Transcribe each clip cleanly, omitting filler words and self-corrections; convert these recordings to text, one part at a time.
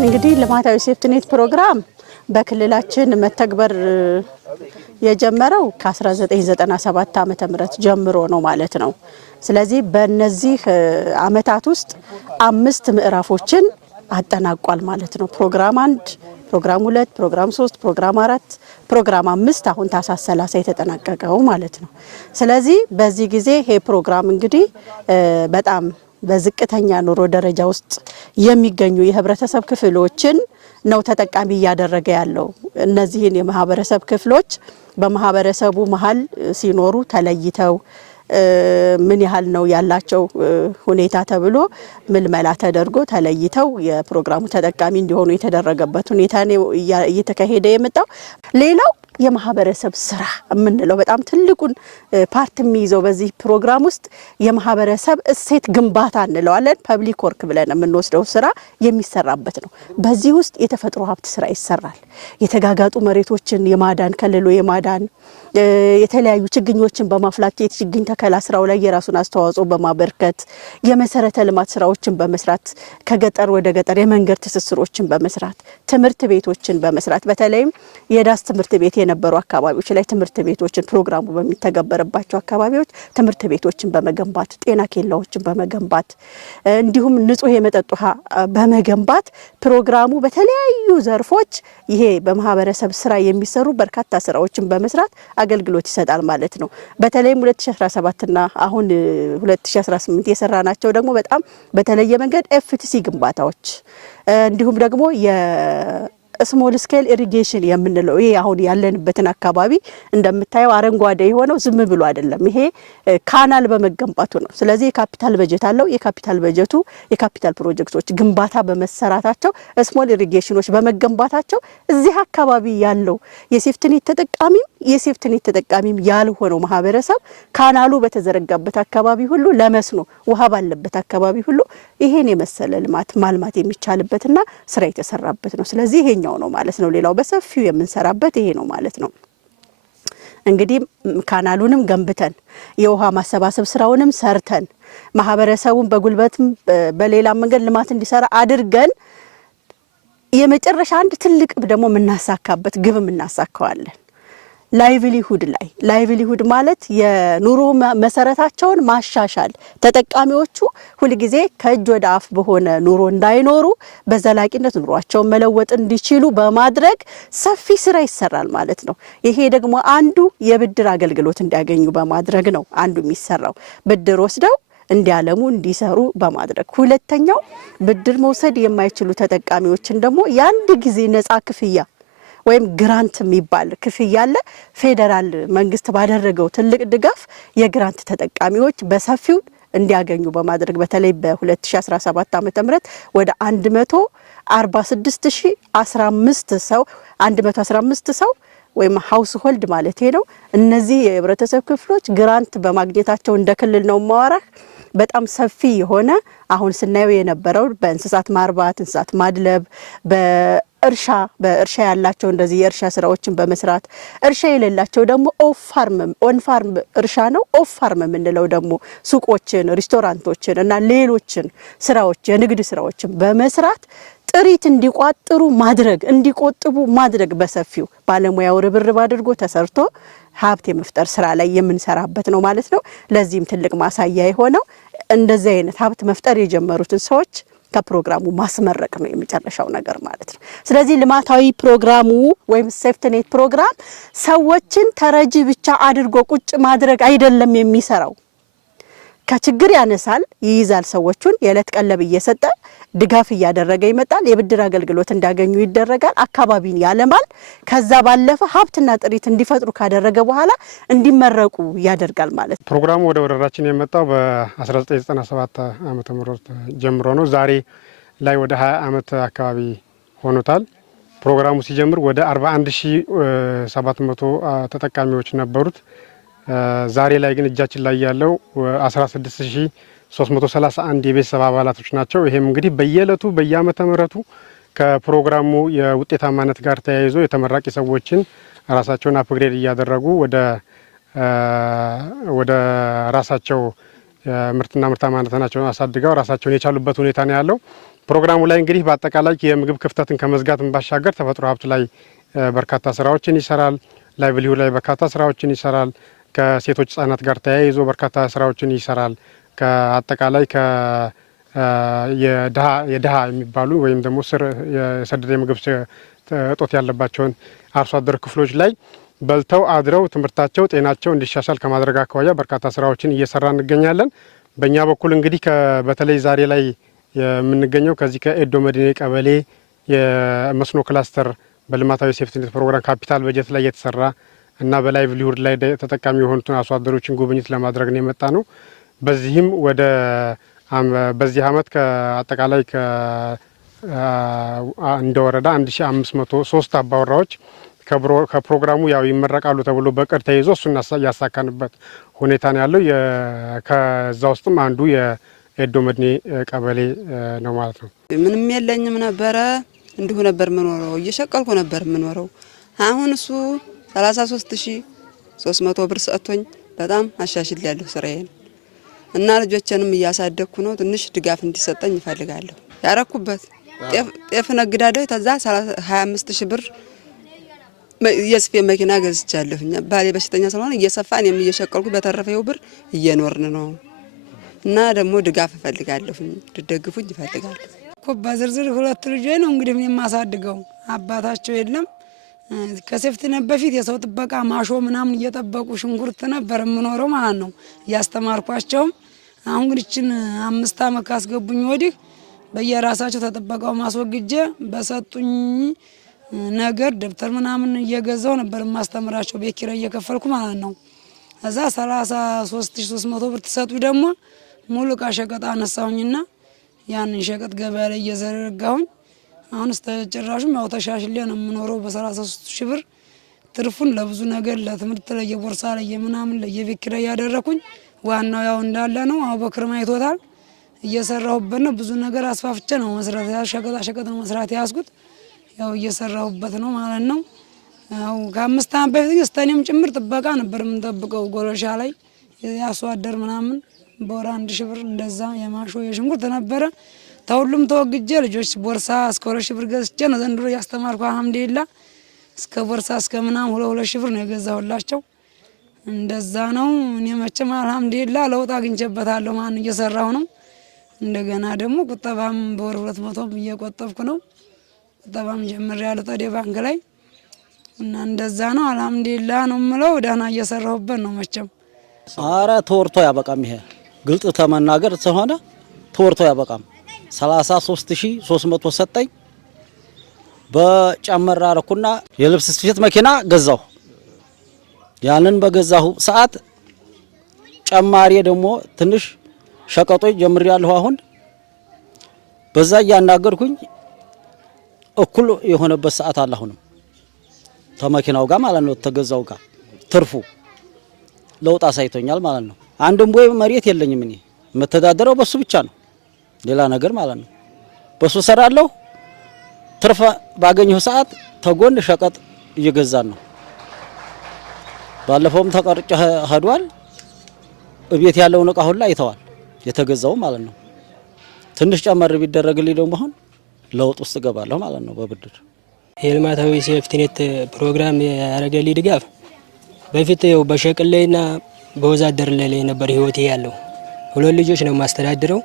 እንግዲህ ልማታዊ ሴፍቲኔት ፕሮግራም በክልላችን መተግበር የጀመረው ከ1997 ዓመተ ምህረት ጀምሮ ነው ማለት ነው። ስለዚህ በእነዚህ አመታት ውስጥ 5 ምዕራፎችን አጠናቋል ማለት ነው። ፕሮግራም 1፣ ፕሮግራም 2፣ ፕሮግራም 3፣ ፕሮግራም 4፣ ፕሮግራም 5 አሁን ታህሳስ 30 የተጠናቀቀው ማለት ነው። ስለዚህ በዚህ ጊዜ ይሄ ፕሮግራም እንግዲህ በጣም በዝቅተኛ ኑሮ ደረጃ ውስጥ የሚገኙ የህብረተሰብ ክፍሎችን ነው ተጠቃሚ ያደረገ ያለው። እነዚህን የማህበረሰብ ክፍሎች በማህበረሰቡ መሃል ሲኖሩ ተለይተው ምን ያህል ነው ያላቸው ሁኔታ ተብሎ ምልመላ ተደርጎ ተለይተው የፕሮግራሙ ተጠቃሚ እንዲሆኑ የተደረገበት ሁኔታ ነው እየተካሄደ የመጣው። ሌላው የማህበረሰብ ስራ የምንለው በጣም ትልቁን ፓርት የሚይዘው በዚህ ፕሮግራም ውስጥ የማህበረሰብ እሴት ግንባታ እንለዋለን። ፐብሊክ ወርክ ብለን የምንወስደው ስራ የሚሰራበት ነው። በዚህ ውስጥ የተፈጥሮ ሀብት ስራ ይሰራል። የተጋጋጡ መሬቶችን የማዳን ከልሎ የማዳን የተለያዩ ችግኞችን በማፍላት የችግኝ ተከላ ስራው ላይ የራሱን አስተዋጽኦ በማበርከት የመሰረተ ልማት ስራዎችን በመስራት ከገጠር ወደ ገጠር የመንገድ ትስስሮችን በመስራት ትምህርት ቤቶችን በመስራት በተለይም የዳስ ትምህርት ቤት የነበሩ አካባቢዎች ላይ ትምህርት ቤቶችን ፕሮግራሙ በሚተገበረባቸው አካባቢዎች ትምህርት ቤቶችን በመገንባት ጤና ኬላዎችን በመገንባት እንዲሁም ንጹህ የመጠጥ ውሃ በመገንባት ፕሮግራሙ በተለያዩ ዘርፎች ይሄ በማህበረሰብ ስራ የሚሰሩ በርካታ ስራዎችን በመስራት አገልግሎት ይሰጣል ማለት ነው። በተለይም 2017 እና አሁን 2018 የሰራናቸው ደግሞ በጣም በተለየ መንገድ ኤፍቲሲ ግንባታዎች እንዲሁም ደግሞ ስሞል ስኬል ኢሪጌሽን የምንለው ይሄ አሁን ያለንበትን አካባቢ እንደምታየው አረንጓዴ የሆነው ዝም ብሎ አይደለም። ይሄ ካናል በመገንባቱ ነው። ስለዚህ የካፒታል በጀት አለው። የካፒታል በጀቱ የካፒታል ፕሮጀክቶች ግንባታ በመሰራታቸው ስሞል ኢሪጌሽኖች በመገንባታቸው እዚህ አካባቢ ያለው የሴፍቲኔት ተጠቃሚም ያልሆነው ማህበረሰብ ካናሉ በተዘረጋበት አካባቢ ሁሉ ለመስኖ ውሃ ባለበት አካባቢ ሁሉ ይሄን የመሰለ ልማት ማልማት የሚቻልበትና ስራ የተሰራበት ነው። ስለዚህ ይሄኛው ነው ማለት ነው። ሌላው በሰፊው የምንሰራበት ይሄ ነው ማለት ነው። እንግዲህ ካናሉንም ገንብተን የውሃ ማሰባሰብ ስራውንም ሰርተን ማህበረሰቡን በጉልበትም በሌላ መንገድ ልማት እንዲሰራ አድርገን የመጨረሻ አንድ ትልቅ ደግሞ ምናሳካበት ግብ እናሳካዋለን። ላይቭሊሁድ ማለት የኑሮ መሰረታቸውን ማሻሻል ተጠቃሚዎቹ ሁሉ ጊዜ ከእጅ ወደ አፍ በሆነ ኑሮ እንዳይኖሩ በዘላቂነት ኑሯቸውን መለወጥ እንዲችሉ በማድረግ ሰፊ ስራ ይሰራል ማለት ነው። ይሄ ደግሞ አንዱ የብድር አገልግሎት እንዲያገኙ በማድረግ ነው አንዱ የሚሰራው ብድር ወስደው እንዲያለሙ እንዲሰሩ በማድረግ። ሁለተኛው ብድር መውሰድ የማይችሉ ተጠቃሚዎችን ደግሞ የአንድ ጊዜ ነፃ ክፍያ ወይም ግራንት የሚባል ክፍያ አለ። ፌደራል መንግስት ባደረገው ትልቅ ድጋፍ የግራንት ተጠቃሚዎች በሰፊው እንዲያገኙ በማድረግ በተለይ በ2017 ዓ.ም ወደ 115 ሰው ወይም ሃውስ ሆልድ ማለት ነው እነዚህ የህብረተሰብ ክፍሎች ግራንት በማግኘታቸው እንደ ክልል ነው ማዋራህ በጣም ሰፊ የሆነ አሁን ስናየው የነበረው በእንስሳት ማርባት እንስሳት ማድለብ በእርሻ ያላቸው እንደዚህ የእርሻ ስራዎችን በመስራት እርሻ የሌላቸው ደግሞ ኦን ፋርም እርሻ ነው። ኦፍ ፋርም የምንለው ደግሞ ሱቆችን፣ ሬስቶራንቶችን እና ሌሎችን ስራዎች የንግድ ስራዎችን በመስራት ጥሪት እንዲቆጥቡ ማድረግ በሰፊው ባለሙያው ርብርብ አድርጎ ተሰርቶ ሀብት የመፍጠር ስራ ላይ የምንሰራበት ነው ማለት ነው። ለዚህም ትልቅ ማሳያ የሆነው እንደዚህ አይነት ሀብት መፍጠር የጀመሩትን ሰዎች ከፕሮግራሙ ማስመረቅ ነው የመጨረሻው ነገር ማለት ነው። ስለዚህ ልማታዊ ፕሮግራሙ ወይም ሴፍቲኔት ፕሮግራም ሰዎችን ተረጂ ብቻ አድርጎ ቁጭ ማድረግ አይደለም የሚሰራው። ከችግር ያነሳል፣ ይይዛል፣ ሰዎችን የዕለት ቀለብ እየሰጠ ድጋፍ እያደረገ ይመጣል። የብድር አገልግሎት እንዲያገኙ ይደረጋል። አካባቢን ያለማል። ከዛ ባለፈ ሀብትና ጥሪት እንዲፈጥሩ ካደረገ በኋላ እንዲመረቁ ያደርጋል ማለት ነው። ፕሮግራሙ ወደ ወረዳችን የመጣው በ1997 ዓመተ ምህረት ጀምሮ ነው። ዛሬ ላይ ወደ 20 ዓመት አካባቢ ሆኖታል። ፕሮግራሙ ሲጀምር ወደ 41700 ተጠቃሚዎች ነበሩት። ዛሬ ላይ ግን እጃችን ላይ ያለው 16331 የቤተሰብ አባላቶች ናቸው። ይሄም እንግዲህ በየዕለቱ በየዓመተ ምህረቱ ከፕሮግራሙ የውጤታማነት ጋር ተያይዞ የተመራቂ ሰዎችን ራሳቸውን አፕግሬድ እያደረጉ ወደ ራሳቸው ምርትና ምርታማነታቸውን አሳድገው ራሳቸውን የቻሉበት ሁኔታ ነው ያለው። ፕሮግራሙ ላይ እንግዲህ በአጠቃላይ የምግብ ክፍተትን ከመዝጋትም ባሻገር ተፈጥሮ ሀብት ላይ በርካታ ስራዎችን ይሰራል። ላይቭሊሁድ ላይ በርካታ ስራዎችን ይሰራል። ከሴቶች ህጻናት ጋር ተያይዞ በርካታ ስራዎችን ይሰራል። ከአጠቃላይ የድሃ የሚባሉ ወይም ደግሞ ስር የሰደደ የምግብ እጦት ያለባቸውን አርሶ አደር ክፍሎች ላይ በልተው አድረው ትምህርታቸው፣ ጤናቸው እንዲሻሻል ከማድረግ አኳያ በርካታ ስራዎችን እየሰራ እንገኛለን። በእኛ በኩል እንግዲህ በተለይ ዛሬ ላይ የምንገኘው ከዚህ ከኤዶ መድኔ ቀበሌ የመስኖ ክላስተር በልማታዊ ሴፍቲኔት ፕሮግራም ካፒታል በጀት ላይ የተሰራ እና በላይቭሊሁድ ላይ ተጠቃሚ የሆኑትን አርሶ አደሮችን ጉብኝት ለማድረግ ነው የመጣ ነው። በዚህም በዚህ አመት ከአጠቃላይ እንደ ወረዳ 1503 አባወራዎች ከፕሮግራሙ ያው ይመረቃሉ ተብሎ በቅድ ተይዞ እሱን ያሳካንበት ሁኔታ ነው ያለው። ከዛ ውስጥም አንዱ የኤዶ መድኔ ቀበሌ ነው ማለት ነው። ምንም የለኝም ነበረ፣ እንዲሁ ነበር የምኖረው፣ እየሸቀልኩ ነበር የምኖረው። አሁን እሱ 33300 ብር ሰጥቶኝ በጣም አሻሽላለሁ ስራዬን እና ልጆችንም እያሳደግኩ ነው። ትንሽ ድጋፍ እንዲሰጠኝ እፈልጋለሁ። ያረኩበት ጤፍ ነግዳለሁ። ተዛ 25000 ብር የስፌ መኪና ገዝቻለሁ። ባሌ በሽተኛ ስለሆነ እየሰፋን እየሸቀልኩ በተረፈው ብር እየኖርን ነው እና ደግሞ ድጋፍ እፈልጋለሁ። ድደግፉኝ እፈልጋለሁ። በዝርዝር 2 ልጆች ነው እንግዲህ የማሳድገው። አባታቸው የለም። ከሴፍቲኔት በፊት የሰው ጥበቃ ማሾ ምናምን እየጠበቁ ሽንኩርት ነበር የምኖረው ማለት ነው እያስተማርኳቸውም። አሁን ግን እችን 5 አመት ካስገቡኝ ወዲህ በየራሳቸው ተጠበቀው ማስወግጄ በሰጡኝ ነገር ደብተር ምናምን እየገዛው ነበር ማስተምራቸው ቤት ኪራይ እየከፈልኩ ማለት ነው። እዛ 33300 ብር ተሰጡ ደግሞ ሙሉ ዕቃ ሸቀጥ አነሳሁኝና ያንን ሸቀጥ ገበያ ላይ እየዘረጋሁኝ አሁን ስተጨራሹም ያው ተሻሽሌ ነው የምኖረው በ33000 ብር። ትርፉን ለብዙ ነገር ለትምህርት ለየቦርሳ ለየምናምን ለየቤት ኪራይ ያደረኩኝ ዋናው ያው እንዳለ ነው። አቡበክርም አይቶታል። እየሰራሁበት ነው። ብዙ ነገር አስፋፍቼ ነው መስራት ሸቀጣ ሸቀጥ ነው መስራት ያስኩት። ያው እየሰራሁበት ነው ማለት ነው። ያው ከ5 አመት በፊት እስተኔም ጭምር ጥበቃ ነበር የምንጠብቀው ጎረሻ ላይ ያስዋደር ምናምን በወር 1000 ብር እንደዛ የማሾ የሽንኩርት ነበረ። ተሁሉም ተወግጄ ልጆች ቦርሳ እስከ 2000 ብር ገዝቼ ነው ዘንድሮ ያስተማርኩ። አልሐምዱሊላህ እስከ ቦርሳ እስከ ምናምን 2000 ብር ነው የገዛሁላቸው። እንደዛ ነው። እኔ መቼም አልሐምዱሊላህ ለውጥ አግኝቼበታለሁ። ማን እየሰራሁ ነው። እንደገና ደግሞ ቁጠባም በወር 200 እየቆጠብኩ ነው። ቁጠባም ጀምሬያለሁ ጠዴ ባንክ ላይ እና እንደዛ ነው። አልሐምዱሊላህ ነው የምለው። ደህና እየሰራሁበት ነው መቼም። አረ ተወርቶ ያበቃም። ይሄ ግልጥ ተመናገር ስለሆነ ተወርቶ ያበቃም። 33300 ሰጠኝ። በጨመራ አረኩና የልብስ ስፌት መኪና ገዛሁ። ያንን በገዛሁ ሰዓት ጨማሪ ደግሞ ትንሽ ሸቀጦች ጀምሬያለሁ። አሁን በዛ ያናገርኩኝ እኩል የሆነበት ሰዓት አለ። አሁንም ተመኪናው ጋር ማለት ነው ተገዛው ጋር ትርፉ ለውጥ አሳይቶኛል ማለት ነው። አንድም ወይ መሬት የለኝም እኔ መተዳደረው በሱ ብቻ ነው። ሌላ ነገር ማለት ነው በሱ ሰራለሁ። ትርፍ ባገኘው ሰዓት ተጎን ሸቀጥ እየገዛን ነው። ባለፈውም ተቀርጨ ሄዷል። እቤት ያለውን እቃ ሁሉ አይተዋል የተገዛው ማለት ነው። ትንሽ ጨመር ቢደረግልኝ ደግሞ አሁን ለውጥ ውስጥ ገባለሁ ማለት ነው በብድር። የልማታዊ ሴፍቲኔት ፕሮግራም ያረገልኝ ድጋፍ በፊት ያው በሸቅል ላይና በወዛደር ላይ ነበር ህይወቴ ያለው። 2 ልጆች ነው ማስተዳድረው።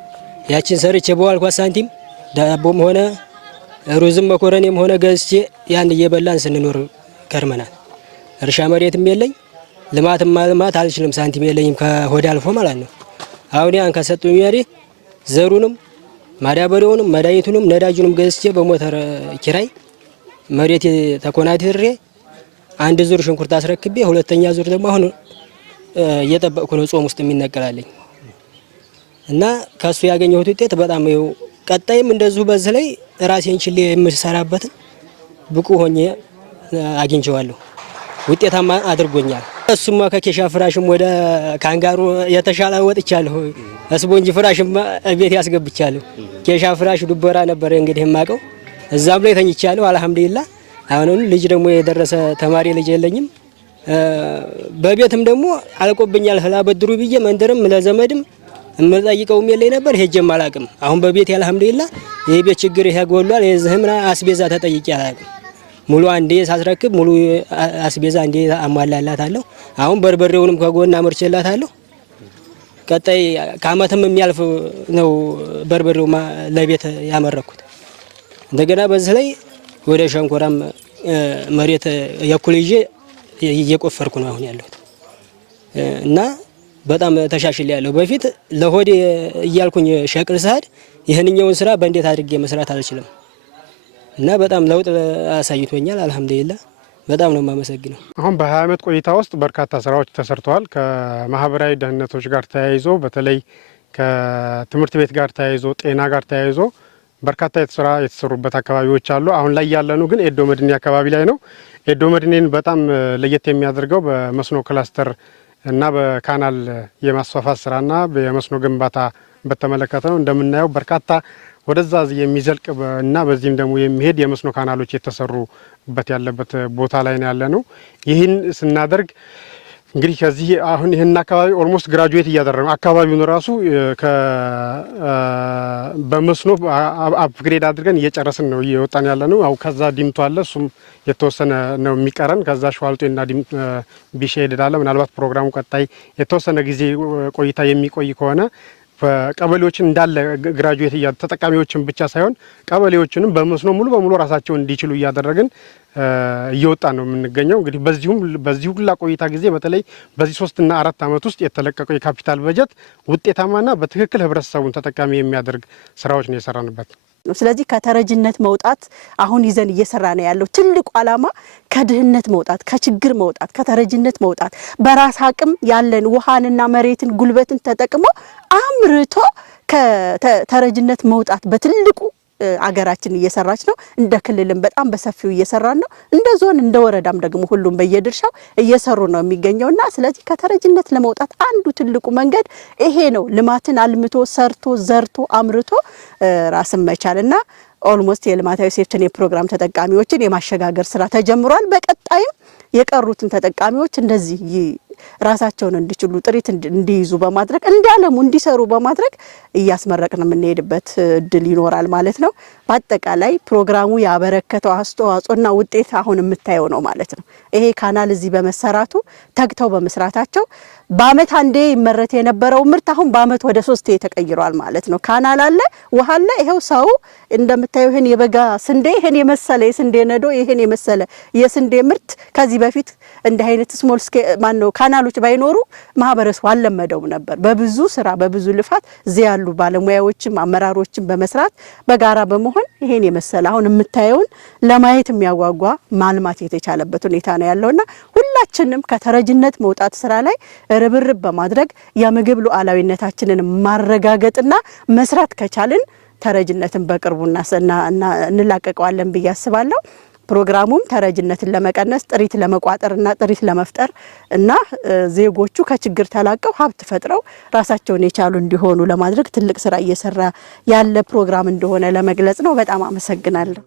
ያችን ሰርቼ በዋልኳት ሳንቲም ዳቦም ሆነ ሩዝም መኮረኒም ሆነ ገዝቼ ያን እየበላን ስንኖር ከርመናል። እርሻ መሬትም የለኝ ልማትም ማልማት አልችልም። ሳንቲም የለኝም ከሆድ አልፎ ማለት ነው። አሁን ያን ከሰጡኝ ወዲህ ዘሩንም ማዳበሪያውንም መድኃኒቱንም ነዳጁንም ገዝቼ በሞተር ኪራይ መሬት ተኮናትሬ 1 ዙር ሽንኩርት አስረክቤ 2ኛ ዙር ደግሞ አሁን እየጠበቅኩ ነው። ጾም ውስጥ የሚነቀላልኝ እና ከሱ ያገኘሁት ውጤት በጣም ይው ቀጣይም እንደዚሁ በዚህ ላይ ራሴን ችሌ የምሰራበትን ብቁ ሆኜ አግኝቼዋለሁ። ውጤታማ አድርጎኛል። እሱማ ከኬሻ ፍራሽም ወደ ካንጋሩ የተሻለ ወጥቻለሁ። ስፖንጅ ፍራሽም ቤት ያስገብቻለሁ። ኬሻ ፍራሽ ዱበራ ነበር እንግዲህ የማቀው እዛም ላይ ተኝቻለሁ። አልሐምዱሊላህ። አሁንም ልጅ ደግሞ የደረሰ ተማሪ ልጅ የለኝም። በቤትም ደግሞ አልቆብኛል። ስላበድሩ ብዬ መንደርም ለዘመድም እምጠይቀውም የለኝ ነበር ሄጄም አላቅም። አሁን በቤት አልሐምዱሊላህ የቤት ችግር ይሄ ጎሏል። የዝህምና አስቤዛ ተጠይቄ አላቅም። ሙሉ አንዴ ሳስረክብ ሙሉ አስቤዛ አንዴ አሟላላታለሁ። አሁን በርበሬውንም ከጎና አመርቼላታለሁ። ቀጣይ ከአመትም የሚያልፍ ነው በርበሬው ለቤት ያመረኩት። እንደገና በዚህ ላይ ወደ ሸንኮራም መሬት የኩል ይዤ እየቆፈርኩ ነው አሁን ያለሁት እና በጣም ተሻሽል ያለው በፊት ለሆዴ እያልኩኝ ሸቅል ሰዓት ይሄንኛውን ስራ በእንዴት አድርጌ መስራት አልችልም እና በጣም ለውጥ አሳይቶኛል። አልሐምዱሊላህ በጣም ነው የማመሰግነው። አሁን በ20 ዓመት ቆይታ ውስጥ በርካታ ስራዎች ተሰርተዋል። ከማህበራዊ ደህንነቶች ጋር ተያይዞ በተለይ ከትምህርት ቤት ጋር ተያይዞ ጤና ጋር ተያይዞ በርካታ የተሰሩበት አካባቢዎች አሉ። አሁን ላይ ያለነው ግን ኤዶ መድኔ አካባቢ ላይ ነው። ኤዶ መድኔን በጣም ለየት የሚያደርገው በመስኖ ክላስተር እና በካናል የማስፋፋት ስራና የመስኖ ግንባታ በተመለከተ ነው። እንደምናየው በርካታ ወደዛ የሚዘልቅ እና በዚህም ደግሞ የሚሄድ የመስኖ ካናሎች የተሰሩበት ያለበት ቦታ ላይ ነው ያለነው። ይህን ስናደርግ እንግዲህ ከዚህ አሁን ይህን አካባቢ ኦልሞስት ግራጁዌት እያደረገ አካባቢውን ራሱ በመስኖ አፕግሬድ አድርገን እየጨረስን ነው እየወጣን ያለ ነው። አው ከዛ ዲምቶ አለ እሱም የተወሰነ ነው የሚቀረን። ከዛ ሸዋልጦና ቢሼ ሄዳለ። ምናልባት ፕሮግራሙ ቀጣይ የተወሰነ ጊዜ ቆይታ የሚቆይ ከሆነ ቀበሌዎችን እንዳለ ግራጁዌት ተጠቃሚዎችን ብቻ ሳይሆን ቀበሌዎችንም በመስኖ ሙሉ በሙሉ ራሳቸውን እንዲችሉ እያደረግን እየወጣ ነው የምንገኘው። እንግዲህ በዚሁ ሁላ ቆይታ ጊዜ በተለይ በዚህ 3 እና 4 ዓመት ውስጥ የተለቀቀው የካፒታል በጀት ውጤታማና በትክክል ህብረተሰቡን ተጠቃሚ የሚያደርግ ስራዎች ነው የሰራንበት። ስለዚህ ከተረጅነት መውጣት አሁን ይዘን እየሰራ ነው ያለው ትልቁ ዓላማ ከድህነት መውጣት፣ ከችግር መውጣት፣ ከተረጅነት መውጣት፣ በራስ አቅም ያለን ውሃንና መሬትን ጉልበትን ተጠቅሞ አምርቶ ከተረጅነት መውጣት በትልቁ አገራችን እየሰራች ነው። እንደ ክልልም በጣም በሰፊው እየሰራን ነው። እንደ ዞን እንደ ወረዳም ደግሞ ሁሉም በየድርሻው እየሰሩ ነው የሚገኘውና ስለዚህ ከተረጅነት ለመውጣት አንዱ ትልቁ መንገድ ይሄ ነው። ልማትን አልምቶ ሰርቶ ዘርቶ አምርቶ ራስን መቻልና ኦልሞስት የልማታዊ ሴፍቲኔት ፕሮግራም ተጠቃሚዎችን የማሸጋገር ስራ ተጀምሯል። በቀጣይም የቀሩትን ተጠቃሚዎች እንደዚህ ራሳቸውን እንዲችሉ ጥሪት እንዲይዙ በማድረግ እንዲያለሙ እንዲሰሩ በማድረግ እያስመረቅን የምንሄድበት እድል ይኖራል ማለት ነው። በአጠቃላይ ፕሮግራሙ ያበረከተው አስተዋጽኦና ውጤት አሁን የምታየው ነው ማለት ነው። ይሄ ካናል እዚህ በመሰራቱ ተግተው በመስራታቸው በአመት አንዴ ይመረት የነበረው ምርት አሁን በአመት ወደ 3 ተቀይሯል ማለት ነው። ካናል አለ፣ ውሃ አለ። ይሄው ሰው እንደምታየው ይሄን የበጋ ስንዴ ይሄን የመሰለ የስንዴ ነዶ ይሄን የመሰለ የስንዴ ምርት ከዚህ በፊት እንደ አይነት ስሞል ስኬል ማነው ካናሎች ባይኖሩ ማህበረሰቡ አልለመደውም ነበር። በብዙ ስራ በብዙ ልፋት እዚህ ያሉ ባለሙያዎችም አመራሮችም በመስራት በጋራ በመሆን ይሄን የመሰለ አሁን የምታየውን ለማየት የሚያጓጓ ማልማት የተቻለበት ሁኔታ ነው ያለውና ሁላችንም ከተረጅነት መውጣት ስራ ላይ ርብርብ በማድረግ የምግብ ሉዓላዊነታችንን ማረጋገጥና መስራት ከቻልን ተረጅነትን በቅርቡና እንላቀቀዋለን ብዬ አስባለሁ። ፕሮግራሙም ተረጅነትን ለመቀነስ ጥሪት ለመቋጠርና ጥሪት ለመፍጠር እና ዜጎቹ ከችግር ተላቀው ሀብት ፈጥረው ራሳቸውን የቻሉ እንዲሆኑ ለማድረግ ትልቅ ስራ እየሰራ ያለ ፕሮግራም እንደሆነ ለመግለጽ ነው። በጣም አመሰግናለሁ።